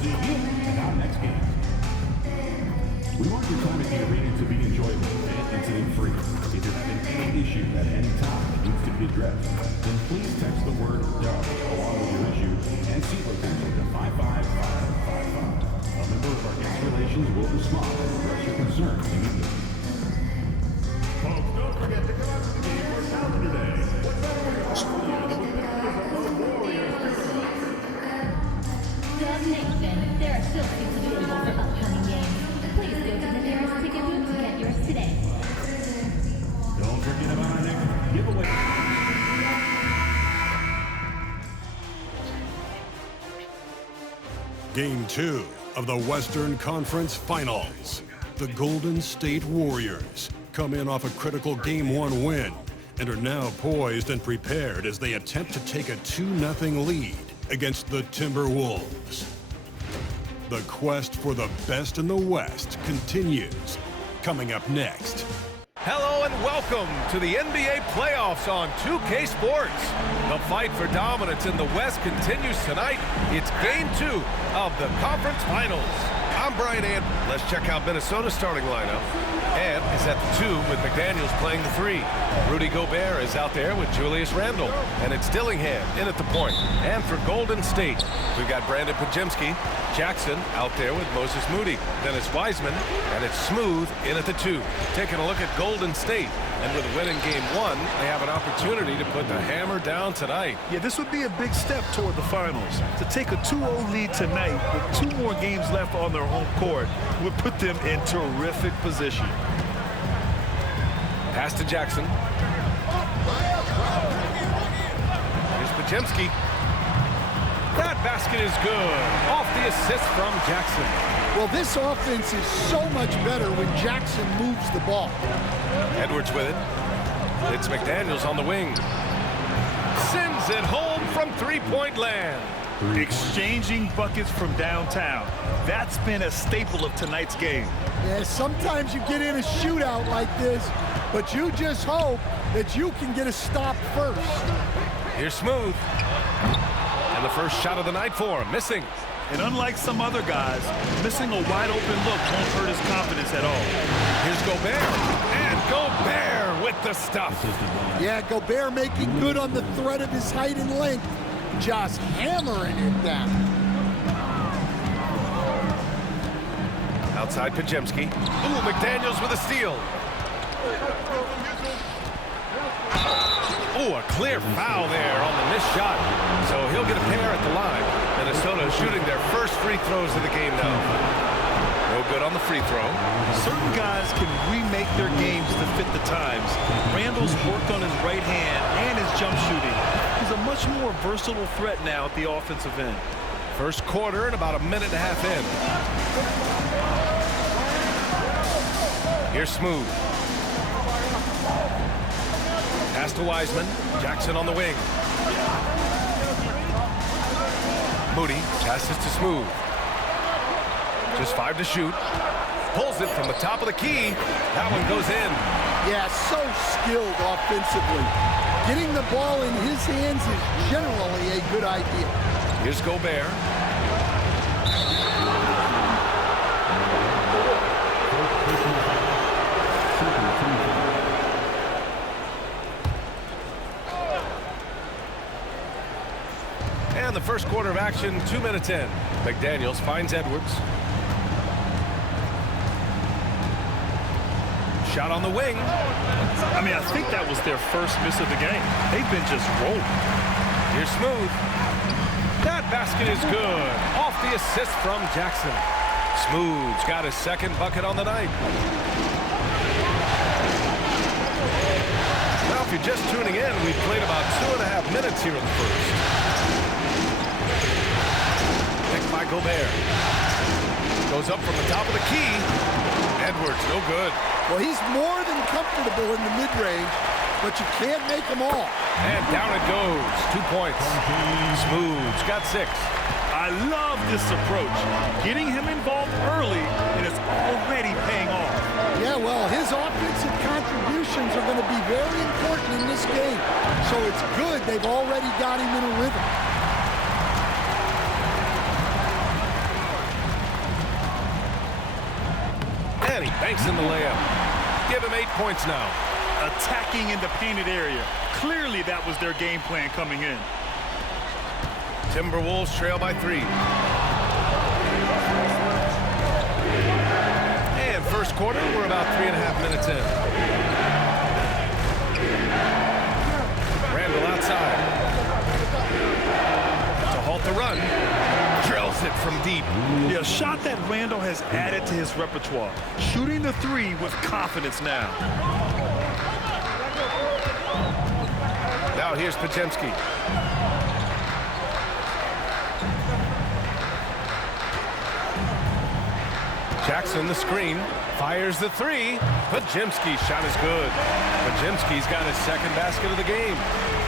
see you in our next game. We want your time at the arena to be enjoyable and incident-free. If you're having any issue at any time that needs to be addressed, then please text the word DUB along with your issue and seat location to 55555. A member of our guest relations will respond and address your concerns immediately. Folks, don't forget to come out to the game for Calendar Day. What better way to welcome you than with pictures of the Warriors? Dub Nation, there are still seats available for upcoming games. Please go to the nearest ticket booth to get yours today. Don't forget about our next giveaway. Game 2 of the Western Conference Finals. The Golden State Warriors come in off a critical Game 1 win and are now poised and prepared as they attempt to take a 2-0 lead against the Timberwolves. The quest for the best in the West continues. Coming up next. Hello and welcome to the NBA playoffs on 2K Sports. The fight for dominance in the West continues tonight. It's Game 2 of the Conference Finals. I'm Brian Ant. Let's check out Minnesota's starting lineup. Ant is at the 2 with McDaniels playing the 3. Rudy Gobert is out there with Julius Randle. And it's Dillingham in at the point. And for Golden State, we've got Brandon Podziemski, Jackson out there with Moses Moody. Dennis Wiseman, and it's Smooth in at the 2. Taking a look at Golden State. And with a win in Game 1, they have an opportunity to put the hammer down tonight. Yeah, this would be a big step toward the finals. To take a 2-0 lead tonight with 2 more games left on their home court would put them in terrific position. Pass to Jackson. Here's Podziemski. That basket is good. Off the assist from Jackson. Well, this offense is so much better when Jackson moves the ball. Edwards with it. It's McDaniels on the wing. Sends it home from three-point land. Exchanging buckets from downtown. That's been a staple of tonight's game. Yeah, sometimes you get in a shootout like this, but you just hope that you can get a stop first. Here's Smooth. And the first shot of the night for him, missing. And unlike some other guys, missing a wide-open look won't hurt his confidence at all. Here's Gobert. And Gobert with the stuff. Yeah, Gobert making good on the threat of his height and length. Just hammering it down. Outside Podziemski. Ooh, McDaniels with a steal. Ooh, a clear foul there on the missed shot. So he'll get a pair at the line. Minnesota shooting their first free throws of the game now. No good on the free throw. Certain guys can remake their games to fit the times. Randall's worked on his right hand and his jump shooting. He's a much more versatile threat now at the offensive end. First quarter and about a minute and a half in. Here's Smooth. Pass to Wiseman. Jackson on the wing. Moody passes to Smooth. Just 5 to shoot. Pulls it from the top of the key. That one goes in. Yeah, so skilled offensively. Getting the ball in his hands is generally a good idea. Here's Gobert. And the first quarter of action, 2 minutes in. McDaniels finds Edwards. Shot on the wing. I mean, I think that was their first miss of the game. They've been just rolling. Here's Smooth. That basket is good. Off the assist from Jackson. Smooth's got his second bucket on the night. Now, if you're just tuning in, we've played about 2.5 minutes here in the first. Picked by Gobert. Goes up from the top of the key. Edwards, no good. Well, he's more than comfortable in the mid-range, but you can't make them all. And down it goes. 2 points. Smooth's got 6. I love this approach. Getting him involved early, and it's already paying off. Yeah, well, his offensive contributions are going to be very important in this game. So it's good they've already got him in a rhythm. banks in the layup. Give him 8 points now. Attacking in the painted area. Clearly that was their game plan coming in. Timberwolves trail by 3. And first quarter, we're about 3.5 minutes in. Randall outside. To halt the run. Drills it from deep. Yeah, a shot that Randall has added to his repertoire. Shooting the 3 with confidence now. Now here's Podziemski. Jackson the screen, fires the 3. Podziemski's shot is good. Podziemski's got his second basket of the game.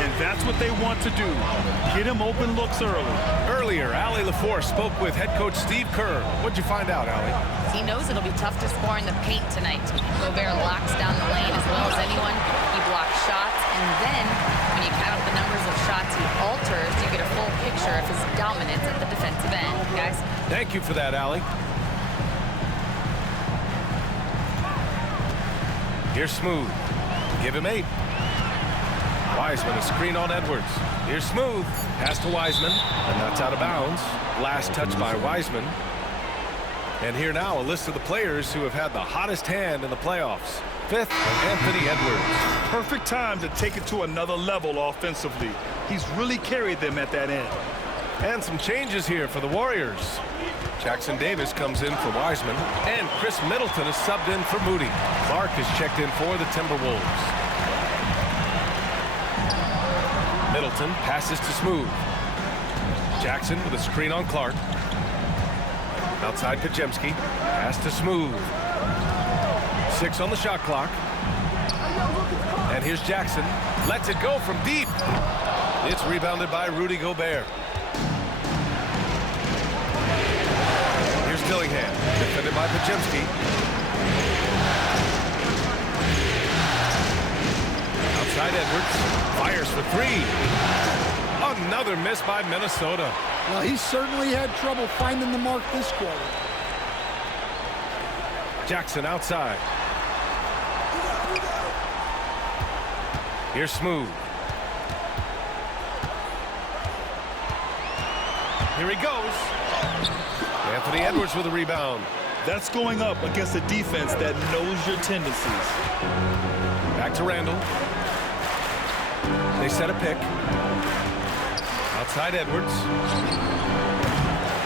And that's what they want to do. Get him open looks early. Earlier, Allie LaForce spoke with head coach Steve Kerr. What'd you find out, Allie? He knows it'll be tough to score in the paint tonight. Gobert locks down the lane as well as anyone. He blocks shots, and then when you count up the numbers of shots he alters, you get a full picture of his dominance at the defensive end. Guys? Thank you for that, Allie. Here's Smooth. Give him 8. Wiseman, a screen on Edwards. Here's Smooth. Pass to Wiseman, and that's out of bounds. Last touch by Wiseman. And here now a list of the players who have had the hottest hand in the playoffs. 5th, Anthony Edwards. Perfect time to take it to another level offensively. He's really carried them at that end. And some changes here for the Warriors. Jackson Davis comes in for Wiseman, and Chris Middleton is subbed in for Moody. Clark is checked in for the Timberwolves. Middleton passes to Smooth. Jackson with a screen on Clark. Outside Podziemski. Pass to Smooth. 6 on the shot clock. And here's Jackson. Lets it go from deep. It's rebounded by Rudy Gobert. Here's Dillingham. Defended by Podziemski. Outside Edwards. Fires for 3. Another miss by Minnesota. Well, he certainly had trouble finding the mark this quarter. Jackson outside. Here's Smooth. Here he goes. Anthony Edwards with a rebound. That's going up against a defense that knows your tendencies. Back to Randall. They set a pick. Outside Edwards.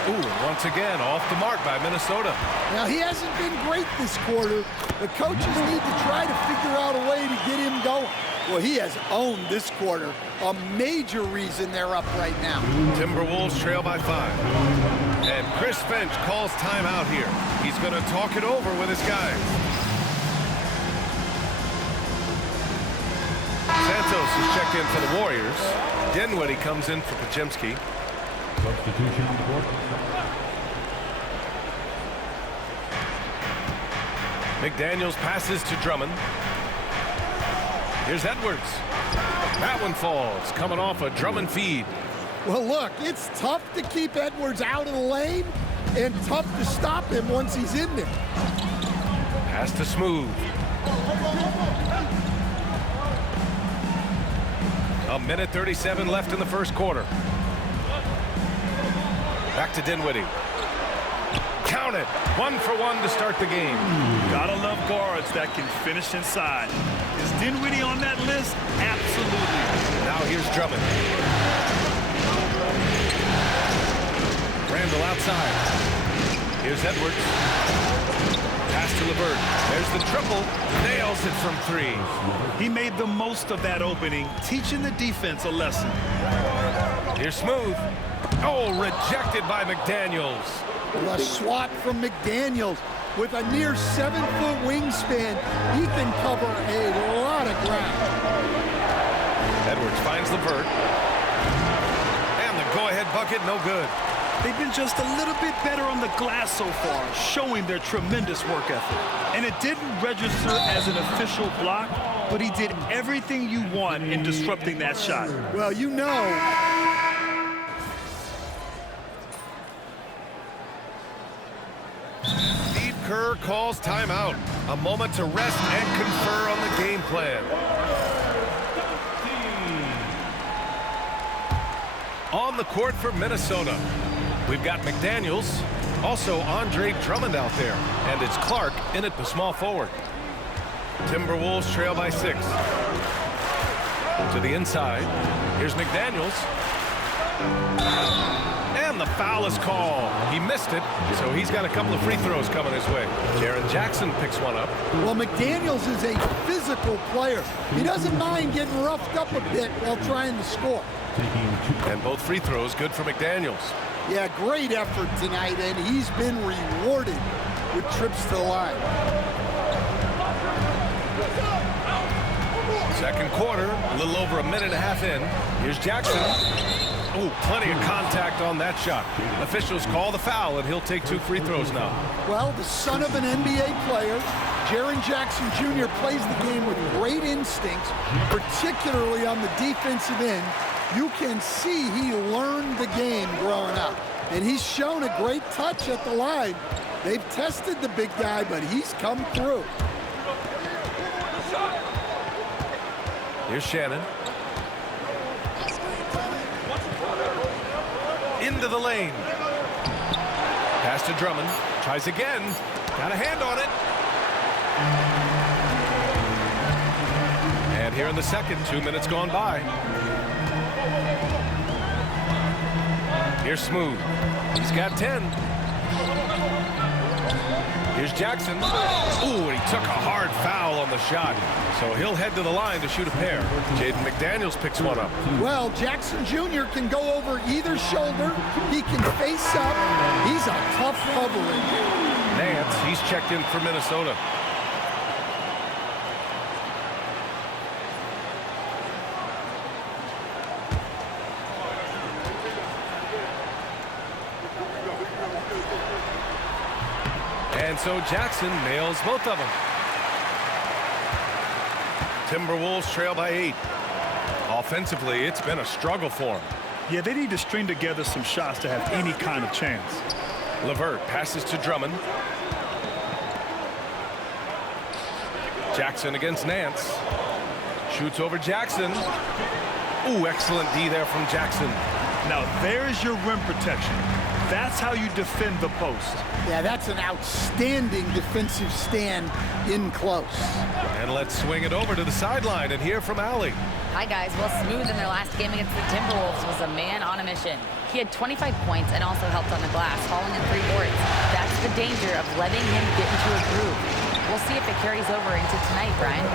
Ooh, once again, off the mark by Minnesota. Now, he hasn't been great this quarter. The coaches need to try to figure out a way to get him going. Well, he has owned this quarter. A major reason they're up right now. Timberwolves trail by 5. And Chris Finch calls timeout here. He's going to talk it over with his guys. Santos is checked in for the Warriors. Dinwiddie comes in for Podziemski. Substitution on the court. McDaniels passes to Drummond. Here's Edwards. That one falls, coming off a Drummond feed. Well, look, it's tough to keep Edwards out of the lane and tough to stop him once he's in there. Pass to Smooth. A minute 37 left in the first quarter. Back to Dinwiddie. Count it. 1 for 1 to start the game. Gotta love guards that can finish inside. Is Dinwiddie on that list? Absolutely. Now here's Drummond. Randall outside. Here's Edwards. Pass to LeVert. There's the triple. Nails it from 3. He made the most of that opening, teaching the defense a lesson. Here's Smooth. Oh, rejected by McDaniels. A swat from McDaniels. With a near 7-foot wingspan, he can cover a lot of ground. Edwards finds LeVert. And the go-ahead bucket, no good. They've been just a little bit better on the glass so far, showing their tremendous work ethic. And it didn't register as an official block, but he did everything you want in disrupting that shot. Well, you know. Steve Kerr Kerr calls timeout. A moment to rest and confer on the game plan. On the court for Minnesota, we've got McDaniels, also Andre Drummond out there, and it's Clark in at the small forward. Timberwolves trail by 6. To the inside, here's McDaniels. And the foul is called. He missed it, so he's got a couple of free throws coming his way. Jaren Jackson picks one up. Well, McDaniels is a physical player. He doesn't mind getting roughed up a bit while trying to score. And both free throws good for McDaniels. Yeah, great effort tonight, and he's been rewarded with trips to the line. Second quarter, a little over a minute and a half in. Here's Jackson. Oh, plenty of contact on that shot. Officials call the foul, and he'll take 2 free throws now. Well, the son of an NBA player, Jaren Jackson Jr. plays the game with great instincts, particularly on the defensive end. You can see he learned the game growing up, and he's shown a great touch at the line. They've tested the big guy, but he's come through. Here's Shannon. Into the lane. Pass to Drummond. Tries again. Got a hand on it. And here in the second, 2 minutes gone by. Here's Smooth. He's got 10. Here's Jackson. Ooh, and he took a hard foul on the shot. So he'll head to the line to shoot a pair. Jaden McDaniels picks one up. Well, Jackson Jr. can go over either shoulder. He can face up. He's a tough covering. Nance, he's checked in for Minnesota. And so Jackson nails both of them. Timberwolves trail by 8. Offensively, it's been a struggle for them. Yeah, they need to string together some shots to have any kind of chance. LeVert passes to Drummond. Jackson against Nance. Shoots over Jackson. Ooh, excellent D there from Jackson. Now, there's your rim protection. That's how you defend the post. Yeah, that's an outstanding defensive stand in close. And let's swing it over to the sideline and hear from Allie. Hi, guys. Well, Smooth in their last game against the Timberwolves was a man on a mission. He had 25 points and also helped on the glass, hauling in 3 boards. That's the danger of letting him get into a groove. We'll see if it carries over into tonight, Brian.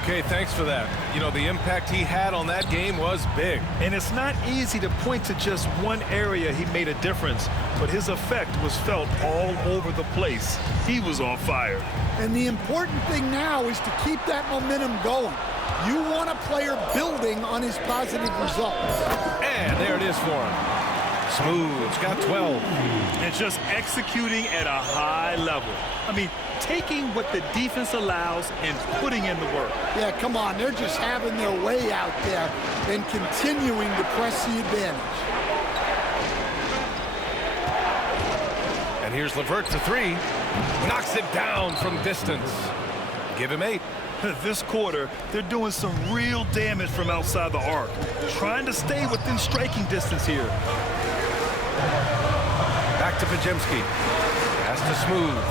Okay, thanks for that. You know, the impact he had on that game was big. And it's not easy to point to just one area he made a difference, but his effect was felt all over the place. He was on fire. And the important thing now is to keep that momentum going. You want a player building on his positive results. And there it is for him. Smooth's got 12. And just executing at a high level. I mean, taking what the defense allows and putting in the work. Yeah, come on. They're just having their way out there and continuing to press the advantage. And here's LeVert to 3. Knocks it down from distance. Give him 8. This quarter, they're doing some real damage from outside the arc. Trying to stay within striking distance here. Back to Pajemski. Pass to Smooth.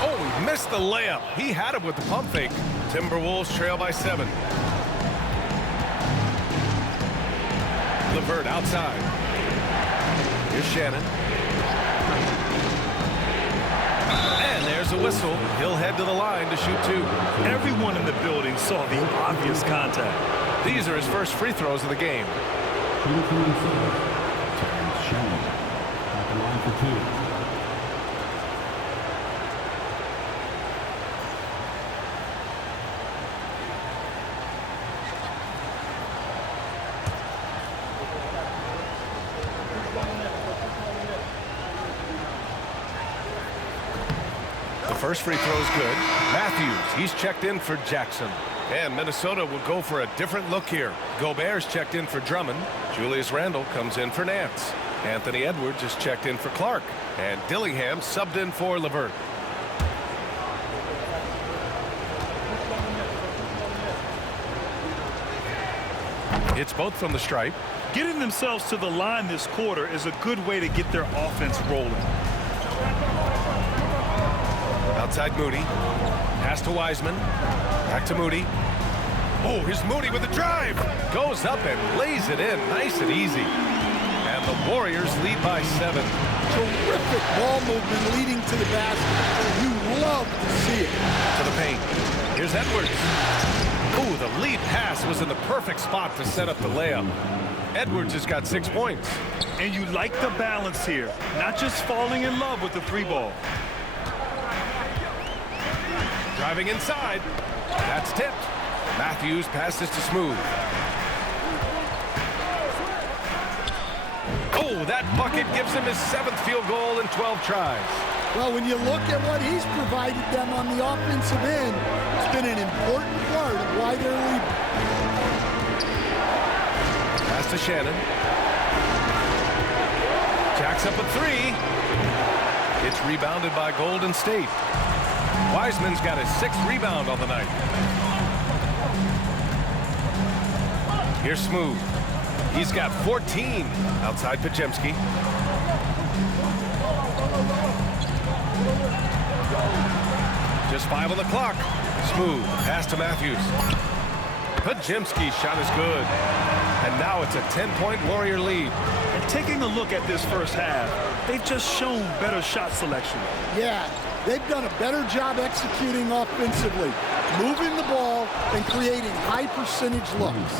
Oh, he missed the layup. He had it with the pump fake. Timberwolves trail by 7. LeVert outside. Here's Shannon. And there's a whistle. He'll head to the line to shoot 2. Everyone in the building saw the obvious contact. These are his first free throws of the game. Terrence Shannon at the line for 2. First free throw is good. Matthews, he's checked in for Jackson. And Minnesota will go for a different look here. Gobert's checked in for Drummond. Julius Randle comes in for Nance. Anthony Edwards just checked in for Clark, and Dillingham subbed in for Levert. It's both from the stripe. Getting themselves to the line this quarter is a good way to get their offense rolling. Outside Moody. Pass to Wiseman. Back to Moody. Oh, here's Moody with a drive. Goes up and lays it in. Nice and easy. And the Warriors lead by 7. Terrific ball movement leading to the basket. You love to see it. To the paint. Here's Edwards. Oh, the lead pass was in the perfect spot to set up the layup. Edwards has got 6 points. And you like the balance here. Not just falling in love with the 3-ball. Driving inside. That's tipped. Matthews passes to Smooth. Oh, that bucket gives him his 7th field goal in 12 tries. Well, when you look at what he's provided them on the offensive end, it's been an important part of why they're leading. Pass to Shannon. Jacks up a 3. It's rebounded by Golden State. Wiseman's got his 6th rebound on the night. Here's Smooth. He's got 14 outside Podziemski. Just 5 on the clock. Smooth. Pass to Matthews. Podziemski's shot is good. And now it's a 10-point Warrior lead. And taking a look at this first half, they've just shown better shot selection. Yeah, they've done a better job executing offensively, moving the ball and creating high-percentage looks.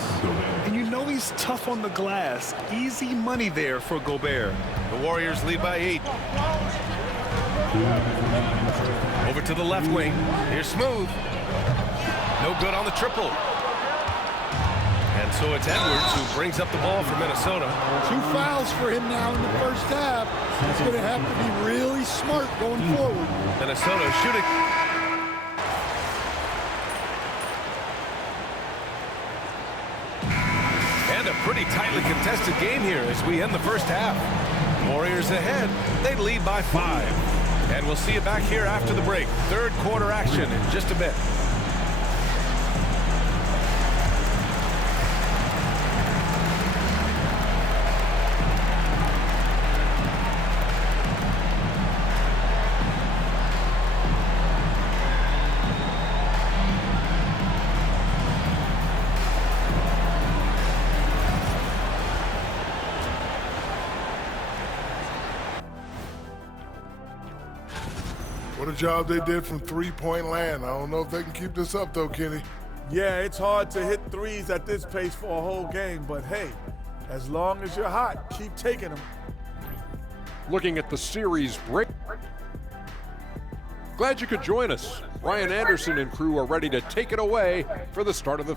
And you know he's tough on the glass. Easy money there for Gobert. The Warriors lead by 8. Over to the left wing. Here's Smooth. No good on the triple. And so it's Edwards who brings up the ball for Minnesota. 2 fouls for him now in the first half. He's going to have to be really smart going forward. Minnesota shooting. And a pretty tightly contested game here as we end the first half. Warriors ahead. They lead by 5. And we'll see you back here after the break. Third quarter action in just a bit. What a job they did from three-point land. I don't know if they can keep this up, though, Kenny. Yeah, it's hard to hit threes at this pace for a whole game, but hey, as long as you're hot, keep taking them. Looking at the series break. Glad you could join us. Ryan Anderson and crew are ready to take it away for the start of the...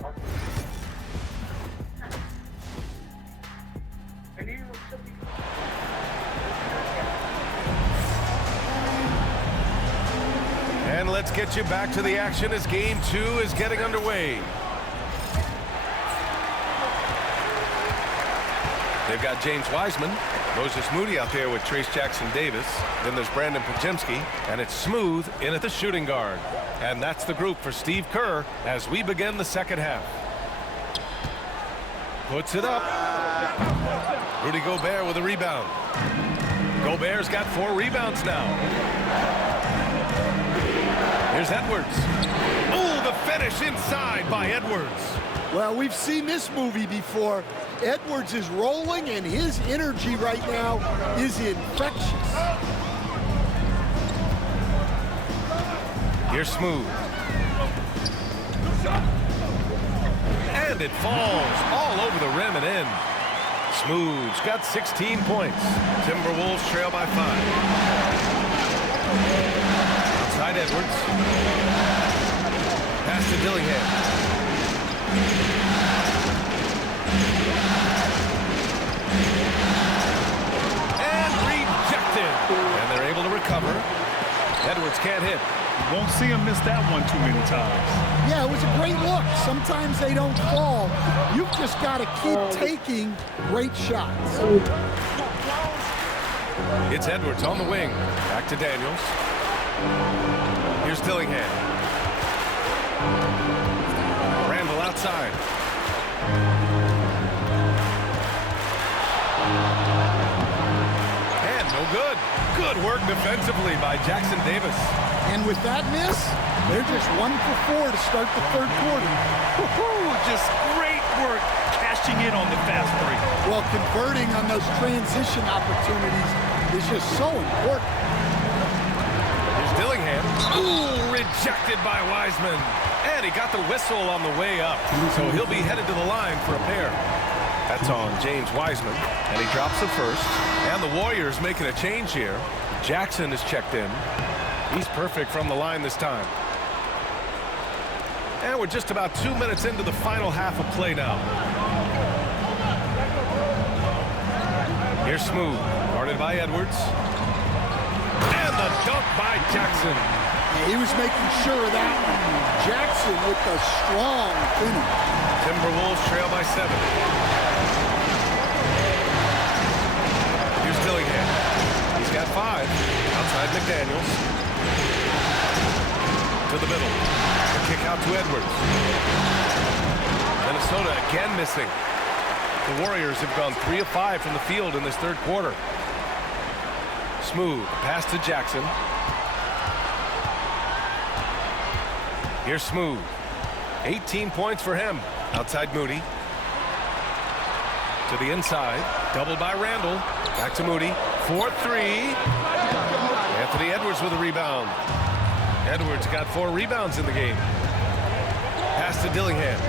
And let's get you back to the action as game 2 is getting underway. They've got James Wiseman, Moses Moody out there with Trace Jackson-Davis. Then there's Brandon Podziemski, and it's Smooth in at the shooting guard. And that's the group for Steve Kerr as we begin the second half. Puts it up. Rudy Gobert with a rebound. Gobert's got 4 rebounds now. Here's Edwards. Oh, the finish inside by Edwards. Well, we've seen this movie before. Edwards is rolling, and his energy right now is infectious. Here's Smooth. And it falls all over the rim and in. Smooth's got 16 points. Timberwolves trail by 5. Outside Edwards. Pass to Dillingham. And rejected. And they're able to recover. Edwards can't hit. Won't see him miss that one too many times. Yeah, it was a great look. Sometimes they don't fall. You've just got to keep taking great shots. It's Edwards on the wing. Back to Daniels. Here's Dillingham. Randall outside. And no good. Good work defensively by Jackson Davis. And with that miss, they're just 1 for 4 to start the third quarter. Woo-hoo, just great work cashing in on the fast break. Well, converting on those transition opportunities is just so important. Here's Dillingham. Ooh, rejected by Wiseman. And he got the whistle on the way up. So he'll be headed to the line for a pair. That's on James Wiseman. And he drops it first. And the Warriors making a change here. Jackson is checked in. He's perfect from the line this time. And we're just about 2 minutes into the final half of play now. Here's Smooth, guarded by Edwards. And the dunk by Jackson. Yeah, he was making sure of that one. Jackson with the strong finish. Timberwolves trail by 7. Here's Dillingham. He's got 5. Outside McDaniels. To the middle. The kick out to Edwards. Minnesota again missing. The Warriors have gone 3 of 5 from the field in this third quarter. Smooth pass to Jackson. Here's Smooth. 18 points for him. Outside Moody. To the inside. Doubled by Randall. Back to Moody. 4-3. Anthony Edwards with a rebound. Edwards got 4 rebounds in the game. Pass to Dillingham.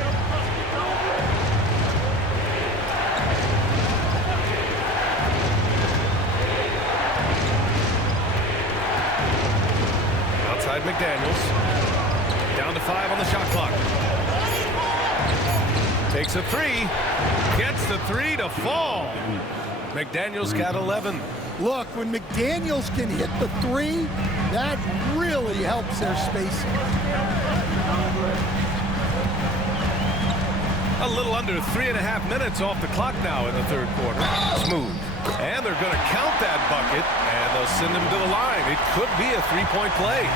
Outside McDaniels. Down to 5 on the shot clock. Takes a 3. Gets the 3 to fall. McDaniels got 11. Look, when McDaniels can hit the 3, that really helps their spacing. A little under 3.5 minutes off the clock now in the third quarter. Smooth. And they're going to count that bucket, and they'll send him to the line. It could be a 3-point play.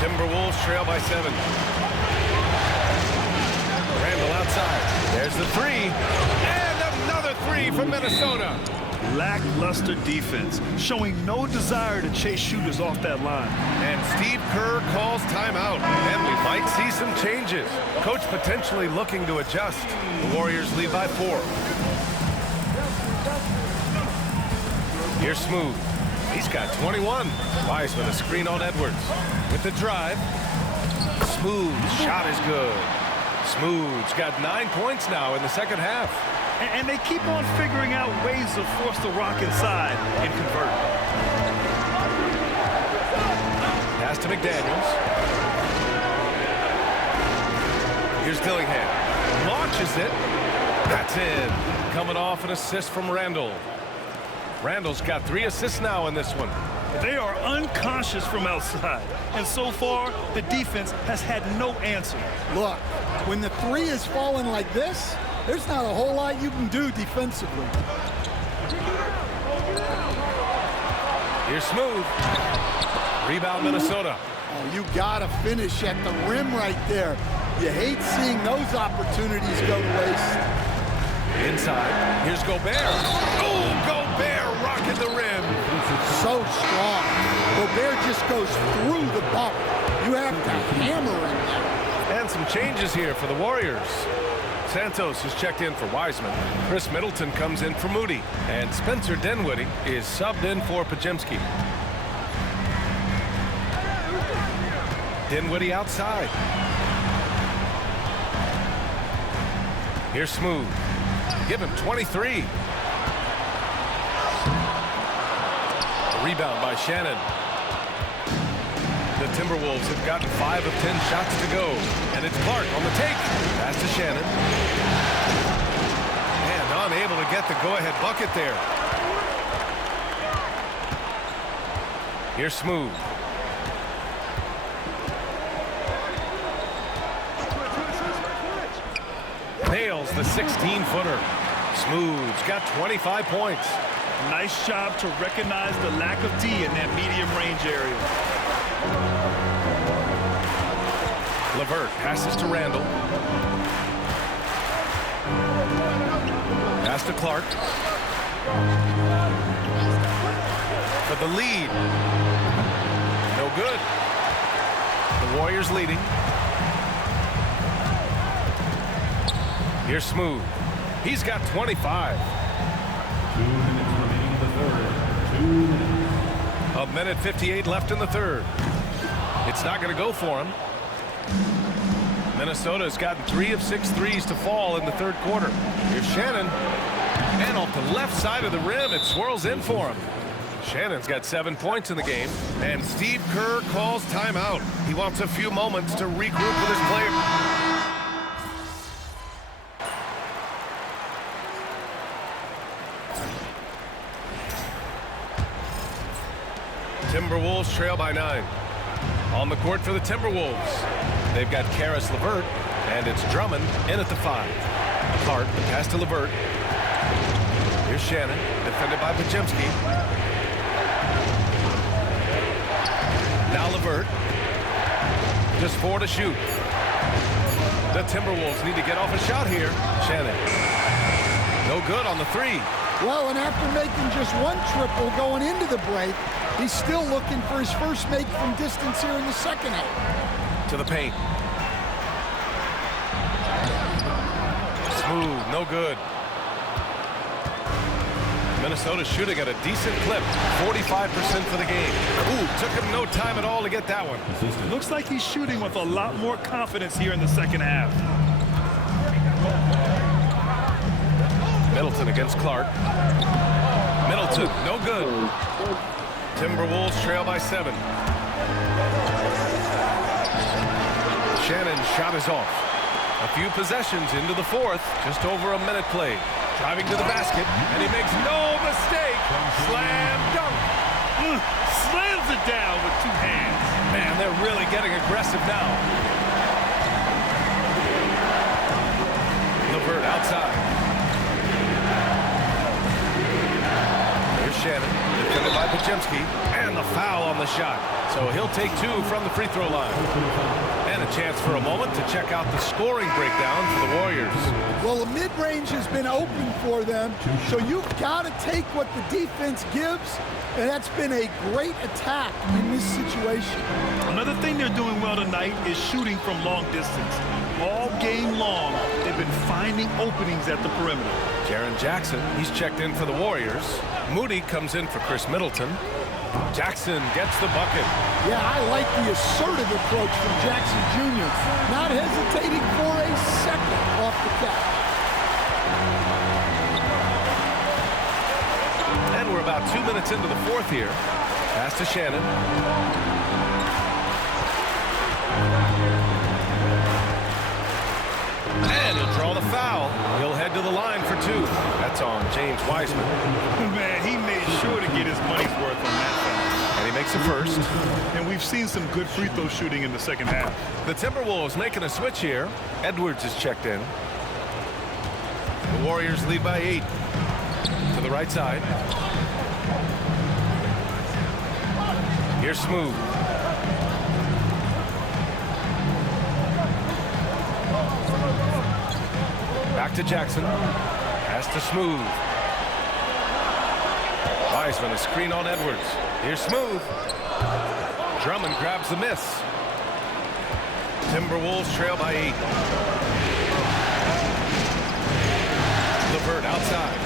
Timberwolves trail by 7. Randall outside. There's the 3. And another 3 from Minnesota. Lackluster defense, showing no desire to chase shooters off that line. And Steve Kerr calls timeout. And we might see some changes. Coach potentially looking to adjust. The Warriors lead by 4. Here's Smooth. He's got 21. Wiseman a screen on Edwards. With the drive. Smooth shot is good. Smooth's got 9 points now in the second half. And they keep on figuring out ways to force the rock inside and convert. Pass to McDaniels. Here's Dillingham. Launches it. That's in. Coming off an assist from Randall. Randall's got 3 assists now in this one. They are unconscious from outside. And so far, the defense has had no answer. Look, when the 3 is falling like this, there's not a whole lot you can do defensively. Here's Smooth. Rebound Minnesota. Oh, you gotta finish at the rim right there. You hate seeing those opportunities go to waste. Inside. Here's Gobert. Oh, Gobert rocking the rim. So strong. Gobert just goes through the bump. You have to hammer him there. And some changes here for the Warriors. Santos is checked in for Wiseman. Chris Middleton comes in for Moody. And Spencer Dinwiddie is subbed in for Podziemski. Dinwiddie outside. Here's Smooth. Give him 23. A rebound by Shannon. The Timberwolves have gotten 5 of 10 shots to go. And it's Clark on the take. Pass to Shannon. And unable to get the go-ahead bucket there. Here's Smooth. drills the 16-footer. Smooth's got 25 points. Nice job to recognize the lack of D in that medium range area. LeVert passes to Randall. Pass to Clark. For the lead. No good. The Warriors leading. Here's Smooth. He's got 25. 2 minutes remaining in the third. 2 minutes. A minute 58 left in the third. It's not going to go for him. Minnesota has gotten 3 of 6 threes to fall in the third quarter. Here's Shannon. And off the left side of the rim, it swirls in for him. Shannon's got 7 points in the game. And Steve Kerr calls timeout. He wants a few moments to regroup with his players. Timberwolves trail by 9. On the court for the Timberwolves. They've got Karis LeVert, and it's Drummond in at the 5. Clark, the pass to LeVert. Here's Shannon, defended by Podziemski. Now LeVert. Just 4 to shoot. The Timberwolves need to get off a shot here. Shannon. No good on the 3. Well, and after making just 1 triple going into the break, he's still looking for his first make from distance here in the second half. To the paint. Smooth, no good. Minnesota shooting at a decent clip, 45% for the game. Ooh, took him no time at all to get that one. Looks like he's shooting with a lot more confidence here in the second half. Middleton against Clark. Middleton, no good. Timberwolves trail by 7. Shannon's shot is off. A few possessions into the fourth, just over a minute played. Driving to the basket, and he makes no mistake. Slam dunk. Slams it down with 2 hands. Man, they're really getting aggressive now. LeVert outside. Here's Shannon, defended by Podziemski, and the foul on the shot. So he'll take 2 from the free throw line. And a chance for a moment to check out the scoring breakdown for the Warriors. Well, the mid-range has been open for them, so you've got to take what the defense gives, and that's been a great attack in this situation. Another thing they're doing well tonight is shooting from long distance. All game long, they've been finding openings at the perimeter. Jaren Jackson, he's checked in for the Warriors. Moody comes in for Chris Middleton. Jackson gets the bucket. Yeah, I like the assertive approach from Jackson Jr. Not hesitating for a second off the catch. And we're about 2 minutes into the fourth here. Pass to Shannon. And he'll draw the foul. He'll head to the line for 2. That's on James Wiseman. Man, he made sure to get his money's worth on that foul. And he makes a first. And we've seen some good free throw shooting in the second half. The Timberwolves making a switch here. Edwards is checked in. The Warriors lead by 8. To the right side. Here's Smooth. Back to Jackson. Pass to Smooth. Wiseman, a screen on Edwards. Here's Smooth. Drummond grabs the miss. Timberwolves trail by 8. LeVert outside.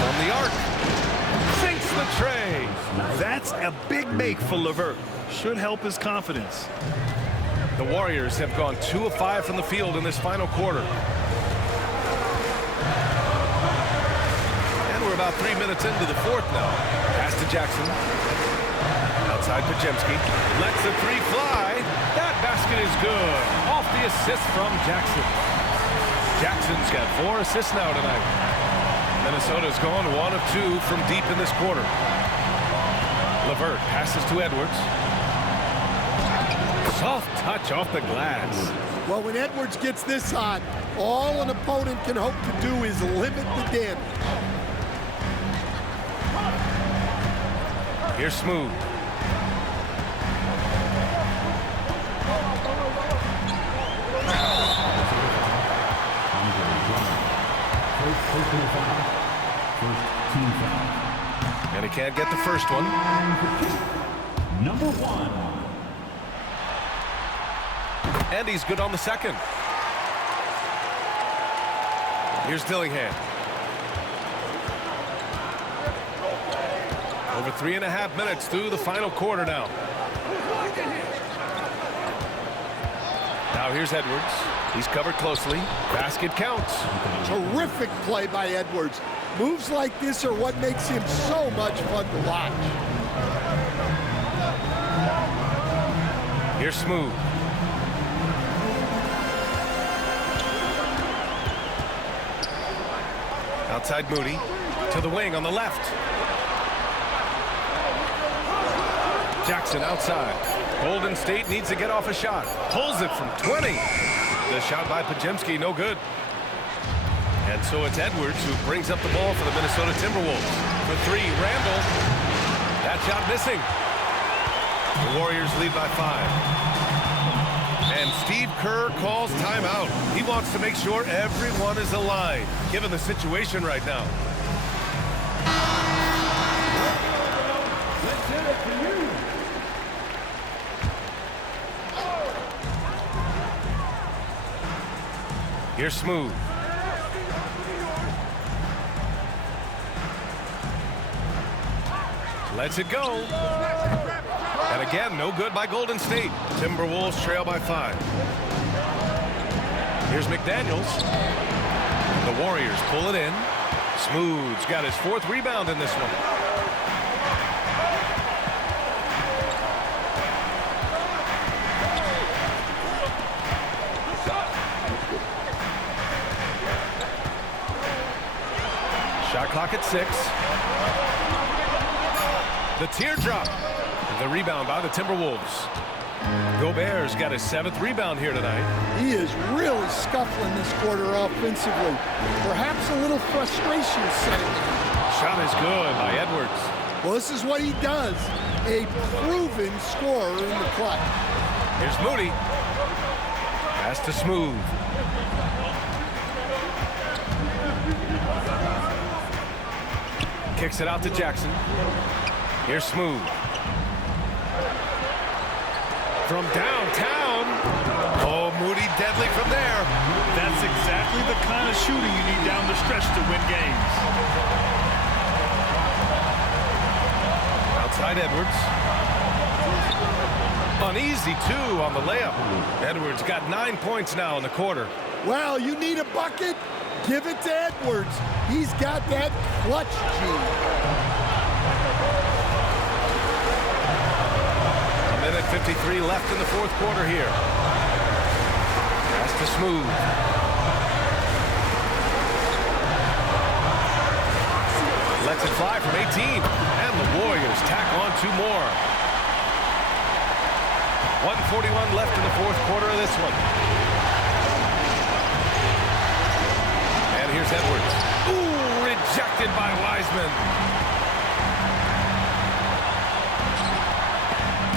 From the arc. Sinks the tray. That's a big make for LeVert. Should help his confidence. The Warriors have gone 2 of 5 from the field in this final quarter. And we're about 3 minutes into the fourth now. Pass to Jackson. Outside Podziemski. Lets the 3 fly. That basket is good. Off the assist from Jackson. Jackson's got 4 assists now tonight. Minnesota's gone 1 of 2 from deep in this quarter. LeVert passes to Edwards. Soft touch off the glass. Well, when Edwards gets this hot, All an opponent can hope to do is limit the damage. Here's Smooth. And he can't get the first one. Number 1. And he's good on the second. Here's Dillingham. Over 3.5 minutes through the final quarter now. Now here's Edwards. He's covered closely. Basket counts. Terrific play by Edwards. Moves like this are what makes him so much fun to watch. Here's Smooth. Outside Moody. To the wing on the left. Jackson outside. Golden State needs to get off a shot. Pulls it from 20. The shot by Podziemski, no good. And so it's Edwards who brings up the ball for the Minnesota Timberwolves. For 3, Randall. That shot missing. The Warriors lead by 5. And Steve Kerr calls timeout. He wants to make sure everyone is aligned, given the situation right now. Let's hit it for you. Here's Smooth. Lets it go. And again, no good by Golden State. Timberwolves trail by 5. Here's McDaniels. The Warriors pull it in. Smooth's got his 4th rebound in this one. Shot clock at 6. The teardrop. The rebound by the Timberwolves. Gobert's got his 7th rebound here tonight. He is really scuffling this quarter offensively. Perhaps a little frustration setting in. Shot is good by Edwards. Well, this is what he does. A proven scorer in the clutch. Here's Moody. Pass to Smooth. Kicks it out to Jackson. Here's Smooth. From downtown. Oh, Moody deadly from there. That's exactly the kind of shooting you need down the stretch to win games. Outside Edwards. Uneasy, too, on the layup. Edwards got 9 points now in the quarter. Well, you need a bucket? Give it to Edwards. He's got that clutch gene. 1:53 left in the 4th quarter here. Pass to Smooth. Lets it fly from 18. And the Warriors tack on 2 more. 1:41 left in the 4th quarter of this one. And here's Edwards. Ooh, rejected by Wiseman.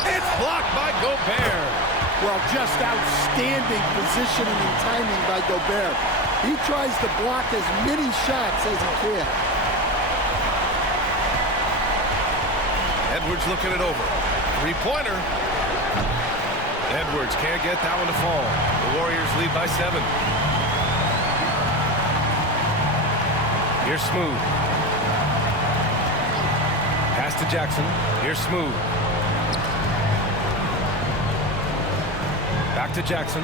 It's blocked by Gobert. Well, just outstanding positioning and timing by Gobert. He tries to block as many shots as he can. Edwards looking it over. 3-pointer. Edwards can't get that one to fall. The Warriors lead by 7. Here's Smooth. Pass to Jackson. Here's Smooth. Back to Jackson.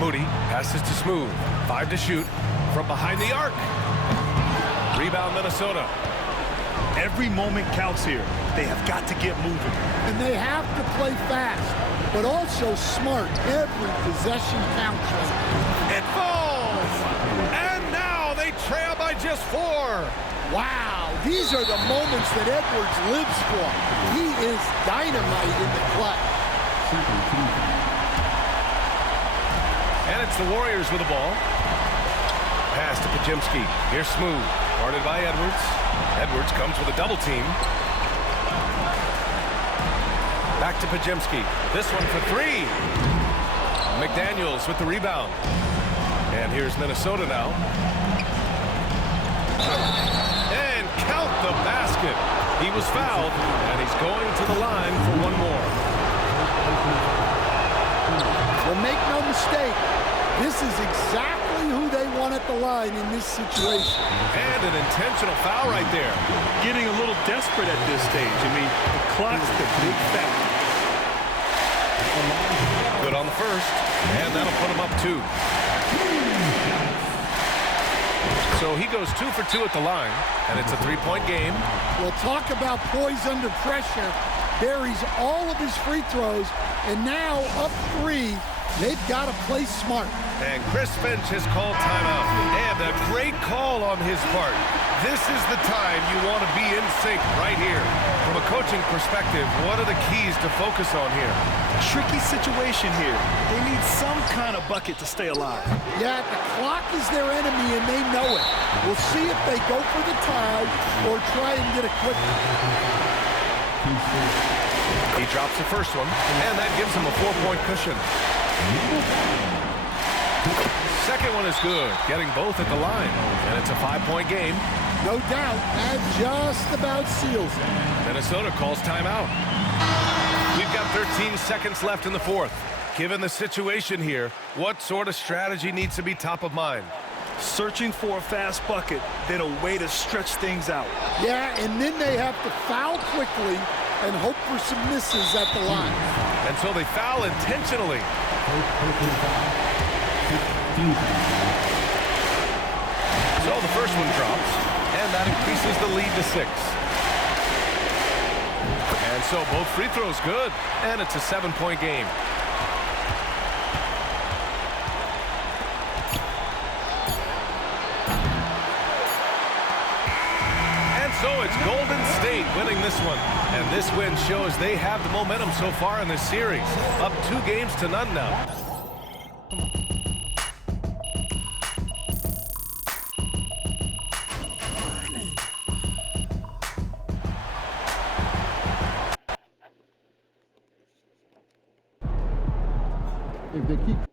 Moody passes to Smooth. 5 to shoot from behind the arc. Rebound Minnesota. Every moment counts here. They have got to get moving. And they have to play fast, but also smart. Every possession counts. It falls! And now they trail by just 4. Wow, these are the moments that Edwards lives for. He is dynamite in the clutch. And And it's the Warriors with the ball. Pass to Pajemski. Here's Smooth. Guarded by Edwards. Edwards comes with a double team. Back to Pajemski. This one for three. McDaniels with the rebound. And here's Minnesota now. And count the basket. He was fouled, and he's going to the line for one more. Well, make no mistake, this is exactly who they want at the line in this situation. And an intentional foul right there. Getting a little desperate at this stage. I mean, the clock's the big factor. Good on the first, and that'll put him up 2. So he goes 2 for 2 at the line, and it's a 3-point game. Well, talk about poise under pressure. Buries all of his free throws, and now up 3. They've got to play smart. And Chris Finch has called timeout. And a great call on his part. This is the time you want to be in sync right here. From a coaching perspective, what are the keys to focus on here? Tricky situation here. They need some kind of bucket to stay alive. Yeah, the clock is their enemy, and they know it. We'll see if they go for the tie or try and get a quick one. He drops the first one, and that gives him a 4-point cushion. Second one is good, getting both at the line, and it's a 5-point game. No doubt, that just about seals it. Minnesota calls timeout. We've got 13 seconds left in the fourth. Given the situation here, what sort of strategy needs to be top of mind? Searching for a fast bucket, then a way to stretch things out. Yeah, and then they have to foul quickly and hope for some misses at the line. And so they foul intentionally. So the first one drops, and that increases the lead to 6. And so both free throws good, and it's a 7-point game. And so it's Golden State winning this one. And this win shows they have the momentum so far in this series. Up 2-0 now. If they keep